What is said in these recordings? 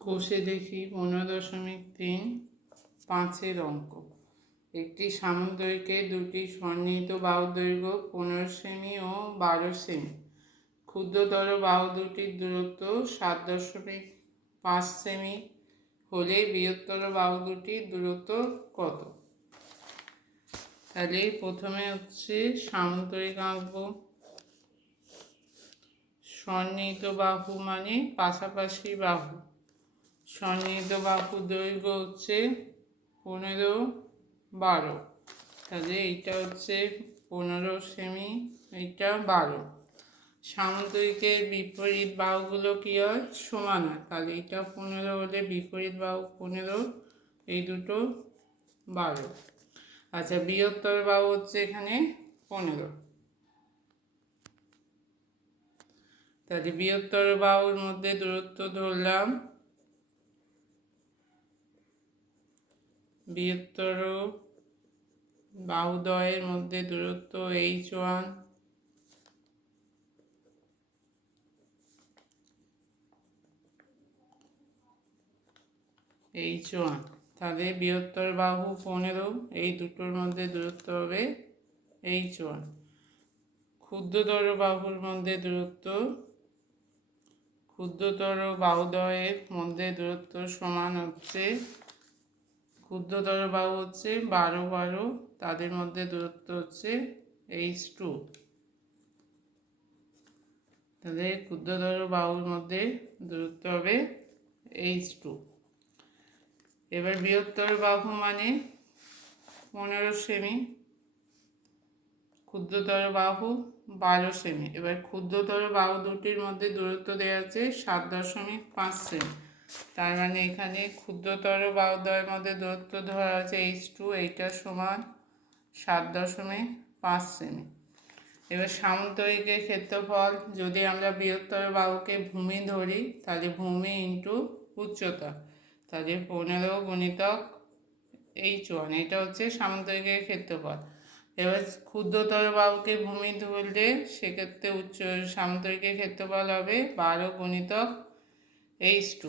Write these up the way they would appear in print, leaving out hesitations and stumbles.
কোষে দেখি 15.3 5-এর অঙ্ক। একটি সামুদ্রিকে দুটি সন্নিহিত বাহু দৈর্ঘ্য 15 সেমি ও 12 সেমি। ক্ষুদ্রতর বাহু দুটির দূরত্ব 7.5 সেমি হলে বৃহত্তর বাহু দুটির দূরত্ব কত? তাহলে প্রথমে হচ্ছে সামুদ্রিক আঁকবো। সন্নিহিত বাহু মানে পাশাপাশি বাহু। সন্নিহিত বাহু দৈর্ঘ্য হচ্ছে 15, 12। তাহলে এইটা হচ্ছে 15 সেমি, এইটা 12। সামুদ্রিকের বিপরীত বাহুগুলো কি হয়? সমান হয়। তাহলে এটা 15 হলে বিপরীত বাহু 15, এই দুটো 12। আচ্ছা, বৃহত্তর বাহু হচ্ছে এখানে 15। তাহলে বৃহত্তর বাহুর মধ্যে দূরত্ব ধরলাম, বৃহত্তর বাহুদ্বয়ের মধ্যে দূরত্ব h1, h1। তাহলে বৃহত্তর বাহু 15, এই দুটোর মধ্যে দূরত্ব হবে h1। ক্ষুদ্রতর বাহুর মধ্যে দূরত্ব, ক্ষুদ্রতর বাহুদ্বয়ের মধ্যে দূরত্ব সমান হচ্ছে, ক্ষুদ্রতর বাহু হচ্ছে 12, 12, তাদের মধ্যে দূরত্ব হচ্ছে h2। তাহলে ক্ষুদ্রতর বাহুর মধ্যে দূরত্ব হবে h2। এবার বৃহত্তর বাহু মানে 15 সেমি, ক্ষুদ্রতর বাহু 12 সেমি। এবার ক্ষুদ্রতর বাহু দুটির মধ্যে দূরত্ব দেওয়া আছে 7.5 সেমি। তার মানে এখানে ক্ষুদ্রতর বাহুদ্বয়ের মধ্যে দূরত্ব ধরা আছে h2, এইটা সমান 7.5 সেমি। এবার সামুদ্রিকের ক্ষেত্রফল, যদি আমরা বৃহত্তর বাহুকে ভূমি ধরি, তাহলে ভূমি ইন্টু উচ্চতা, তাহলে 15 গুণিতক h1, এটা হচ্ছে সামুদ্রিকের ক্ষেত্রফল। এবার ক্ষুদ্রতর বাহুকে ভূমি ধরলে সেক্ষেত্রে সামুদ্রিকের ক্ষেত্রফল হবে 12 গুণিতক h2।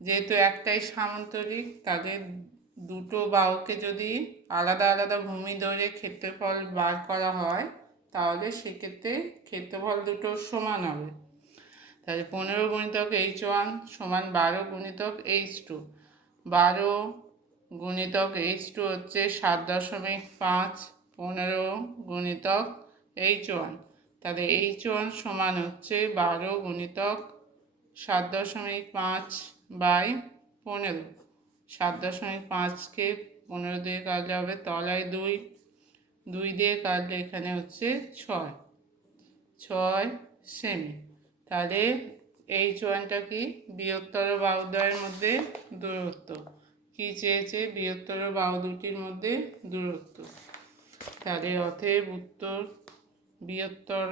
যেহেতু একটাই সামুদ্রিক, তাদের দুটো বাহুকে যদি আলাদা আলাদা ভূমি ধরে ক্ষেত্রফল বার করা হয়, তাহলে সেক্ষেত্রে ক্ষেত্রফল দুটো সমান হবে। তাহলে 15 গুণিতক h1 সমান 12 গুণিতক h2। 12 গুণিতক h2 হচ্ছে 7.5, 15 গুণিতক h1। তাহলে h1 সমান হচ্ছে 12 গুণিতক 7.5 বাই 15। 7.5কে 15 দিয়ে কাটলে হবে তলায় 2, 2 দিয়ে কাটলে এখানে হচ্ছে 6 সেমি। তাহলে h1টা কি? বৃহত্তর বাহুদ্বয়ের মধ্যে দূরত্ব। কি চেয়েছে? বৃহত্তর বাহু দুটির মধ্যে দূরত্ব। তাহলে অতএব উত্তর, বৃহত্তর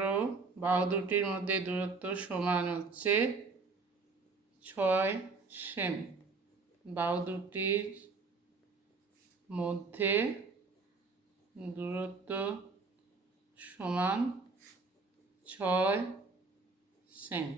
বাহু দুটির মধ্যে দূরত্ব সমান হচ্ছে 6 সেমি। বাহু দুটির মধ্যে দূরত্ব সমান 6 সেমি।